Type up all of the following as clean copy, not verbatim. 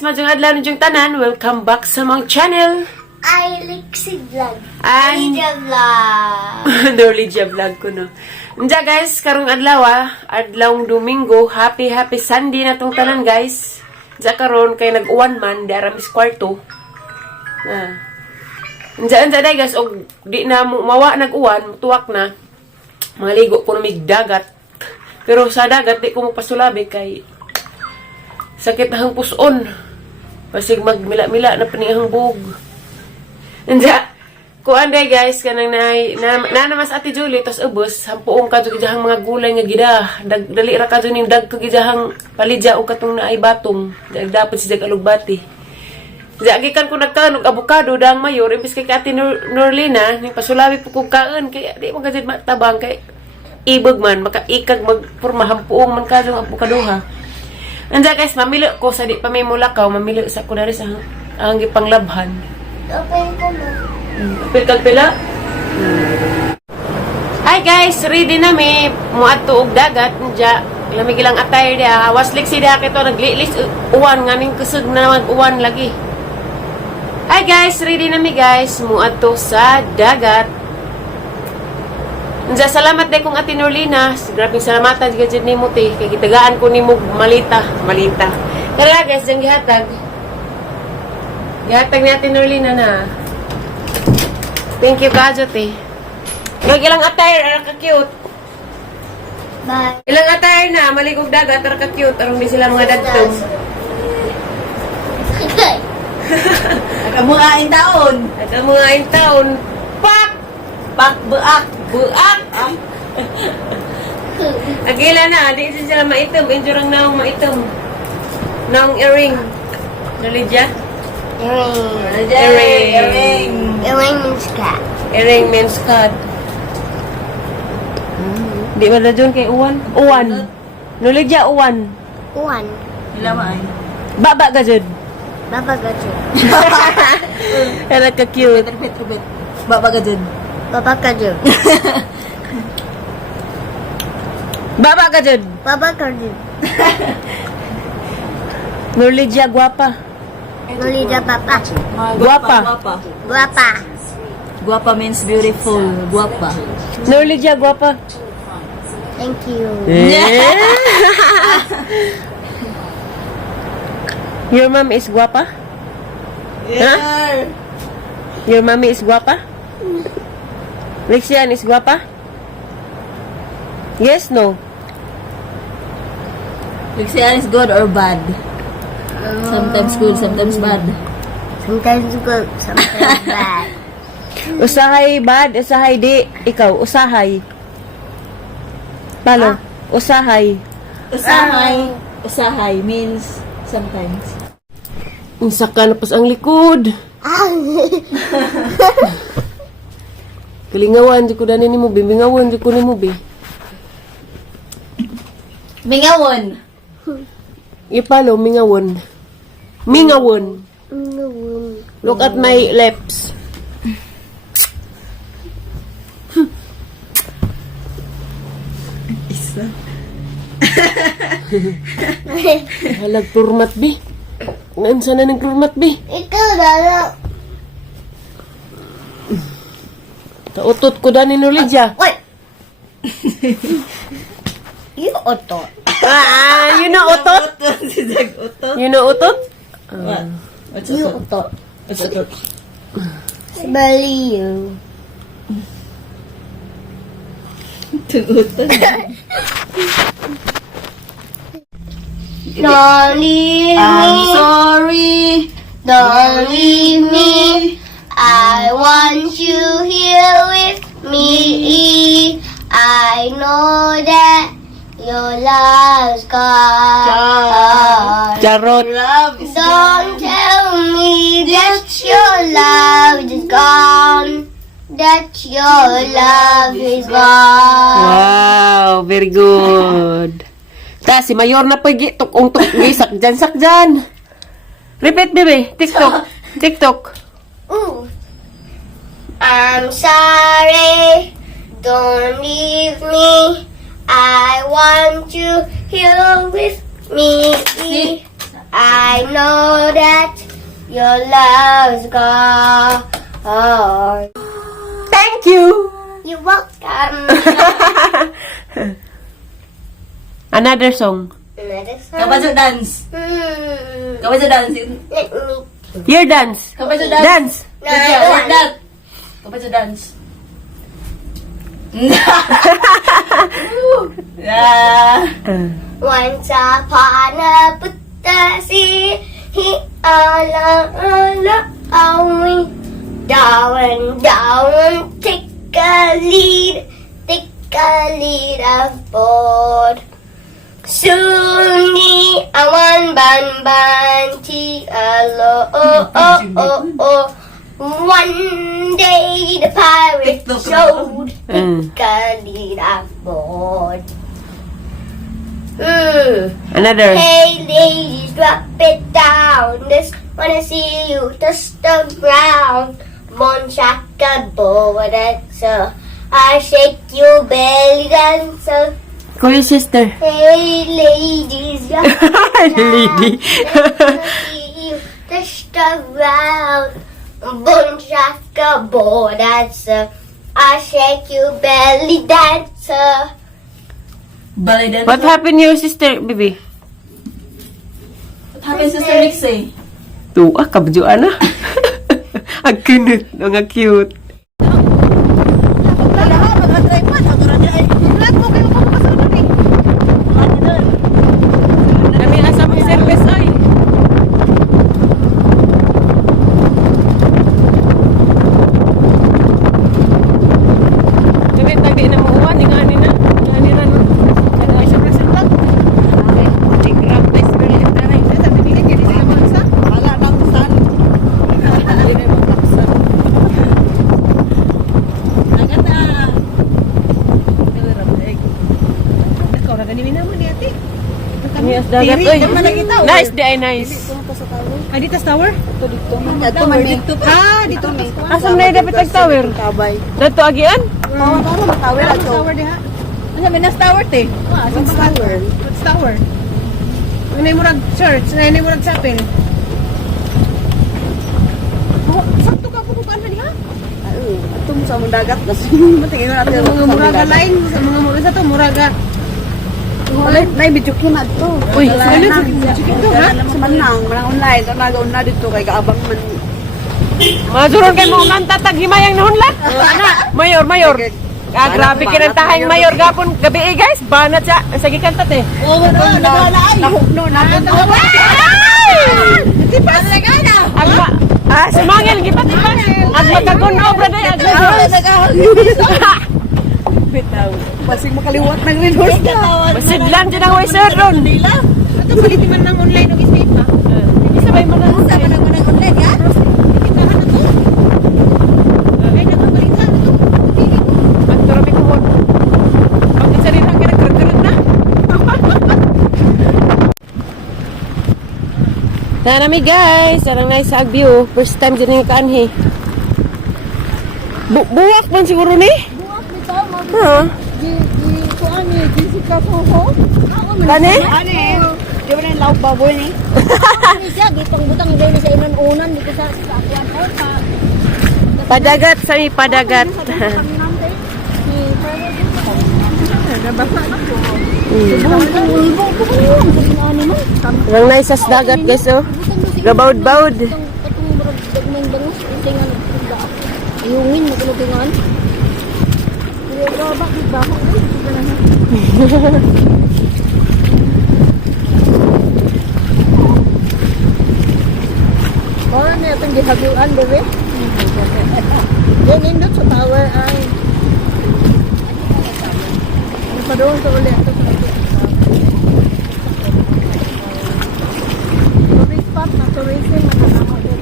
guys, majong adlaw ninyo tanan. Welcome back sa mong channel. I Lexi Vlog. And Vlog. Norlidia Vlog ko no. Nja guys, karong adlaw adlawng Domingo. Happy Sunday na tong tanan guys. Nja karon kay nag-uwan man di aramis kwarto. Nja day guys, og di na mawa nag-uwan, tuwak na. Maligo ko na mig dagat. Pero sa dagat di ko magpasulabi kay sakit na hang puson. Pasig magmila-mila na panihang bug. Nja, kuan day guys, kanang na namas Ate Julie, tos ubos, hampuong ka gidahang mga gulay nga gida. Dali ra ka ning dag gidahang palidya o katong naay batong. Dapat si jag alugbati. Nja, gikan ko nagkaon og avocado dang mayor, imbis kay Ate Norlina, ning pasulabi po kog kaon kay di mo gajud matabang kay ibog man, makaikag magporma hampuong man kadong avokadoha. Nanja guys, mamili ko sa di pa may mulakaw, mamili sa ko dari sa ang gipanglabhan. Open ko na. Apil kag pila? Hi guys, ready na mi muadto og dagat nja. Lamig lang attire dia. Waslik si dia kito naglilis uwan nganing kusog na mag-uwan lagi. Hi guys, ready na mi guys, muadto sa dagat. Nja, salamat day kong Ate Norlina. Grabing salamatan sa gadget ni mo te. Kaya gitagaan ko ni mo malita. Tara guys, dyan gihatag. Gihatag ni Ate Norlina na. Thank you kajo te. Ilang attire, ara ka cute. Bye. Ilang attire na, maligog dagat, ara ka cute. Arong di sila mga dagtong. Nakamuhain taon. At ang mga taon, pak! Pak buak. Buak! Agila na, di sila maitom. Injurang naong maitom. Naong earring. Nalidya? Earring means cat. Earring means cut. Di ba na dyan kay Uwan? Uwan. Nalidya, Uwan. Uwan. Ilamay. Baba ka dyan. Baba gajo. Kaya ka-cute. Rupit. Baba ka dyan. Baba gajo. Baba ka dyan. Baba gajo. Nalidya, guwapa. Nolida papa. Guwapa. Guapa. Guapa means beautiful. Guapa. Nalidya, guwapa. Thank you. Your mom is guwapa? Yeah. Your mommy is guwapa? Rixian is guwapa? Yes, no? Lixian is good or bad? Sometimes good, sometimes bad. Sometimes good, sometimes bad. Usahay bad, usahay di. Ikaw, usahay. Palo? Usahay. Usahay means sometimes. Unsa ka na pas ang likod. Kalingawan, di ko dani ni mo, bimingawan, di ko ni mo, bi. Mingawon. Ipalo, mingawon. Mingawon. Look at my lips. Isa. Halag turmat, bi. Naansa na ng turmat, bi. Ikaw na. Tautot ko dani ni Lydia. Wait. You otot. You know utot? Si Zag utot. You know utot? What? What's You utot? otot. What's utot? Bali you. Tugutan. Don't leave I'm me. sorry. Don't leave me. I want you here with me. I know that your love's gone. Charot. Love is Don't tell me that your love is gone. That your love is gone. Wow, very good. Ta, si Mayor na pa tukong sakjan. Repeat, baby. TikTok. Ooh. I'm sorry. Don't leave me. I want you here with me. I know that your love is gone. Thank you! You're welcome. Another song. Another song. Kabajo dance. Hmm. Kabajo dance. Let me. Your dance. Kabajo dance. Dance. No, I don't Like want that. Kabajo dance. Yeah. Once upon a Buddha he all down, take a lead aboard. Soon the awan ban ti One day the pirate showed take a lead aboard. Another. Hey ladies, drop it down. Just wanna see you touch the ground. Bon shaka-bo, dancer. I shake your belly dancer. Call your sister. Hey ladies, drop it down. Lady. Just wanna see you touch the ground. Bon shaka-bo, dancer. I shake your belly dancer. Ballet dance. What happened to your sister, baby? What happened to Sister Nixie? Tuwa, kabjuan na. Ang cute. Ang cute. Kami asa may service ay. Kami tagi na muuwan, ingani na. Ingani na no. Ano ay siya presenta? Di grab na esperita na. Sa pinili kini sa bansa. Wala nang usan. Hindi na mapaksan. Agad na. Ikaw na ganimi naman ni ate. Kami as dagat oy. Nice di ay nice. Ah, dito sa tower? Ito man dito. Ah, dito mi. Asam na dapat tag tower? Kabay. Dato agian? Tower Ano tower diha? Ano may nas tower te? Ah, sa tower. What's tower? Ano yung murag church? Ano yung murag chapel? Oh, sakto ka po kukaan man diha? Ito mo sa mong dagat. Matingin natin Ang mga muraga line, sa mga muraga sa to, muraga. May video na ito. Uy, ano ito ha? Sa manang, manang online. Ito nagauna dito kay kaabang man. Mazuron kay mo kanta tag himayang nahunlat. Mayor, mayor. Ah, grabe kinantahang mayor gapon gabi eh, guys. Banat siya. Sige kanta te. Oo, nahukno na. Di pa talaga na. Agma. Ah, sumangil gipat gipat. Agma kagon na obra day. Bitaw. Basig makaliwat ng red horse ka. Masidlan dyan ang way sir ron. Ito palitin man ng online o isip pa. Isabay mo na. Sa manang online ya? Itahan na to. Ay, nakabalitan na to. Magturami ko hon. Pag sarili ka nagkarkarag na. Tanami guys, sarang nice ag view. First time din yung kaanhi. Buwak man siguro ni? Ha? Kani? Di ba na yung lauk baboy ni? Gitong-butang din sa inon-unan dito sa akuan. Padagat sa padagat. Ang nice as dagat guys oh. Gabaud-baud. Iungin mo kulutingan. Bakit ba? Oh, ano yung gihaguan, bebe? Yan, indot sa tower ay. Ano pa doon sa ulit? Tourist spot na tourism, mananamo doon.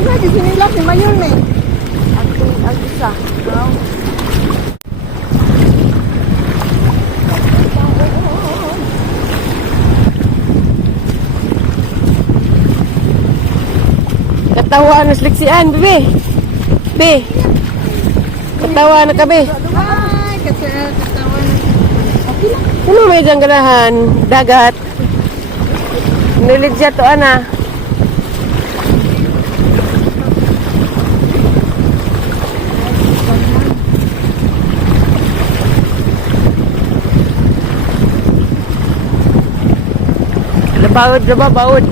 Ano, di sinila si Mayor na eh. Ang isa. Katawa na sliksian, bebe. Be. Katawa na ka, be. Ay, kasi katawan. Ano may diyang ganahan? Dagat. Nilid siya to, ana. Labaud, labaud.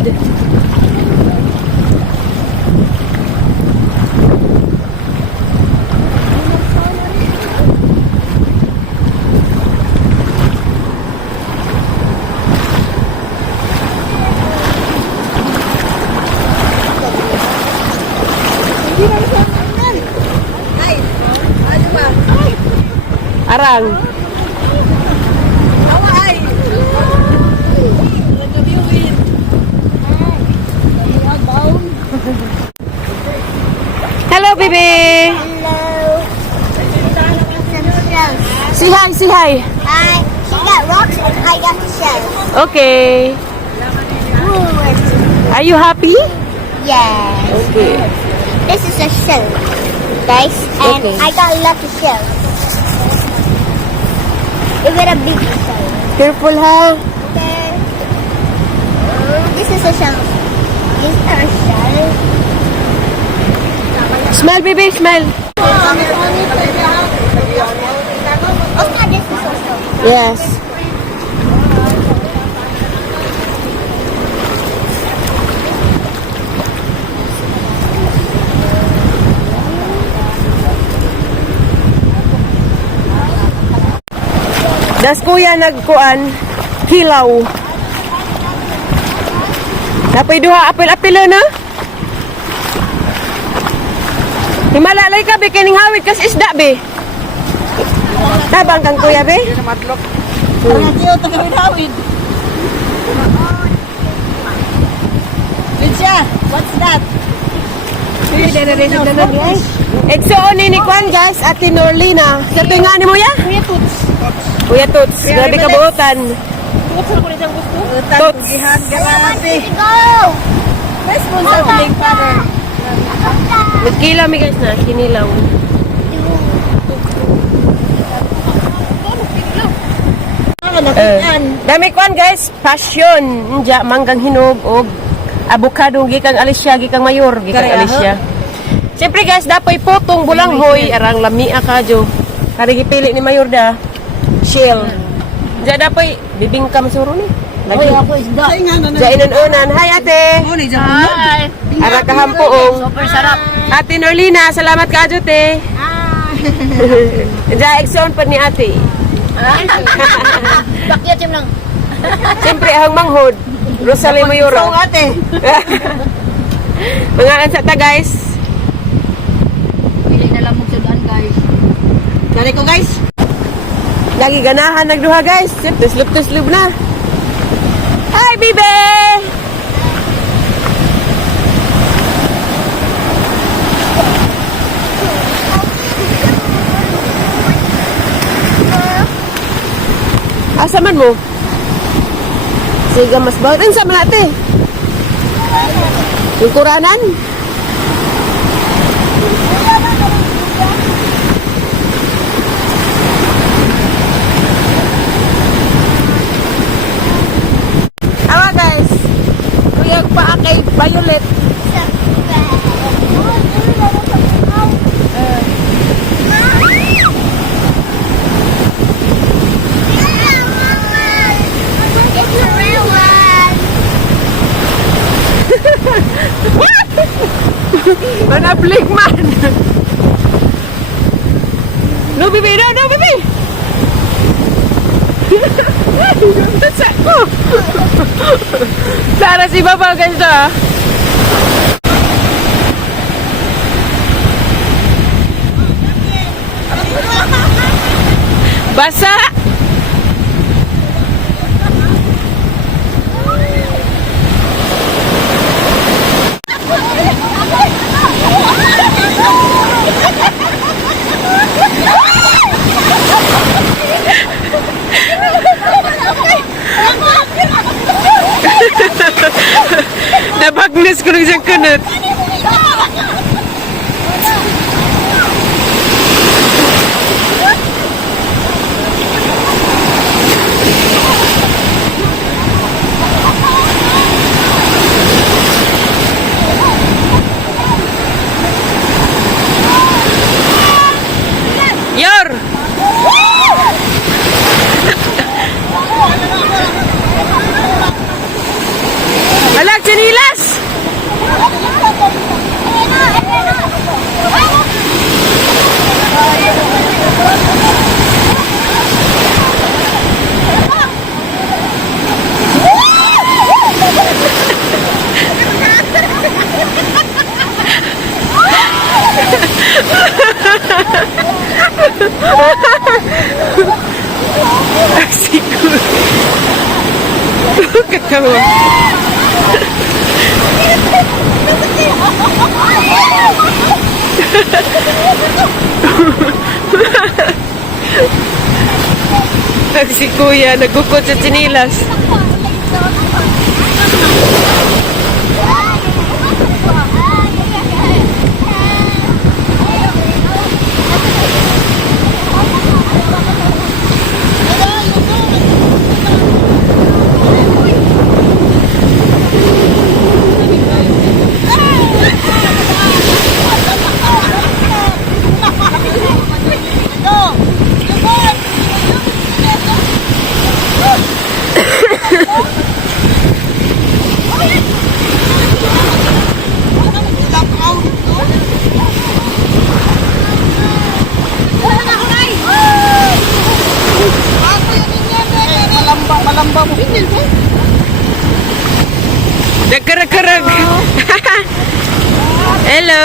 Arang. Hello, baby. Hello. Some shells. Say hi, say hi. Hi. She got rocks and I got the shells. Okay. Ooh, Are you happy? yes. Okay. This is a shell, guys, and Okay. I got a lot of shells. Even a big shell. Careful, ha? Okay. This is a shell. Is there a shell? Smile, baby, smile. Oh, this is a shell. Yes. Das kuya nagkuan kilaw. Napay duha apil-apil na. Himalalay ka be kining hawid kas isda be. Tabang kang kuya be. Lydia, what's that? Igsuon ni Kwan guys, Ate Norlina. Sa tuinga ni mo ya? Kuya Tuts, grabe ka buotan. Tots. Go! First one sa big father. Magkila mi guys na, kinilaw. Dami Kwan guys, passion. Nja, manggang hinog o avocado gikang Alicia, gikang Mayor, gikang Alicia. Siyempre guys, dapoy potong bulanghoy, arang lamia ka jo. Kari gipili ni Mayor da. Shell. Diya dapoy bibingkam suro ni. Lagi. Ako isda. Diya inunan. Hi ate. Hi. Ara kahampoong. Super sarap. Ate Norlina, salamat ka jo te. Diya ekson pa ni ate. Bakit yung lang? Siyempre ang manghod. Rosalie Mayura. ate. Mga ansa ta guys. Pili na lang mo sudan guys. Dali ko guys. Lagi ganahan nagduha guys. Tuslub na. Hi, baby! Asa man mo? Sige, mas bawat. Ang sama natin. Yung kuranan. Awa guys. Kuya pa kay Violet. Manaplik man. No, baby. No, baby. Sana si Baba guys to ah. Basa. Nabagnas ko lang siyang kunot. Kamu. Si Kuya nagkukot sa tsinilas. Nagkarag-karag. Hello.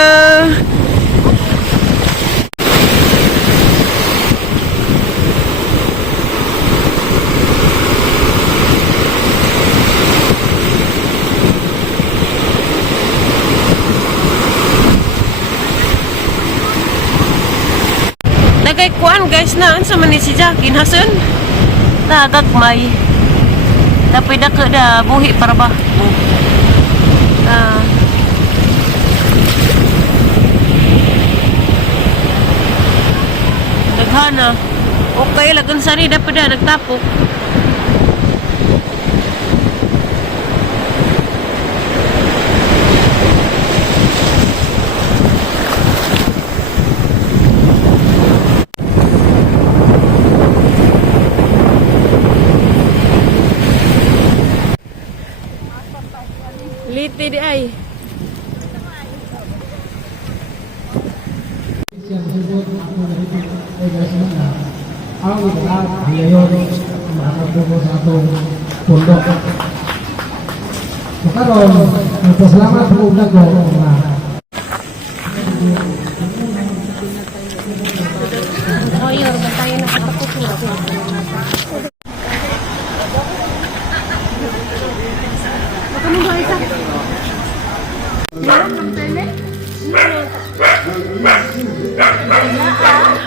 Nagay kuan guys na unsa man ni si Jackie hasun. Tagagmay. Tapi dah ke dah buhi para bah. Daghana. Okay lagun sari dapat dah nagtapok. Liti di ay. Ang lahat ngayon makakatubo sa atong pundok. So karon, nagpasalamat po na ko na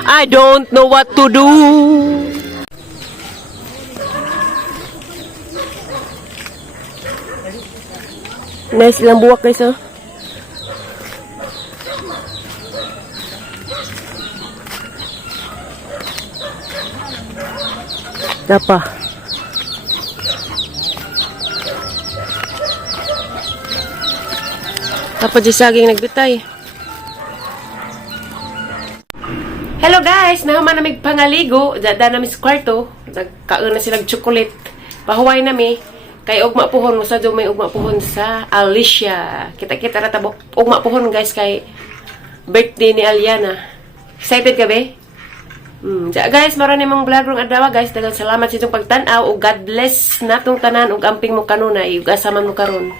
I don't know what to do. Nice lang buwak guys oh. Apa? Apa di saging nagbitay? Hello guys, nahuman na mig pangaligo, dada na mi sa kwarto, nagkaon na silang chocolate. Pahuway na mi kay ugma puhon mo sa may ugma puhon sa Alicia. Kita-kita ra tabok ugma puhon guys kay birthday ni Aliana. Excited ka be? Guys, maron nimong vlog rong adlaw guys. Daghang salamat sa itong pagtan-aw ug God bless natong tanan ug amping mo kanunay ug asaman mo karon.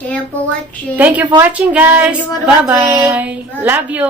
Thank you for watching. Thank you for watching guys. Thank you for Bye-bye. watching. Love you.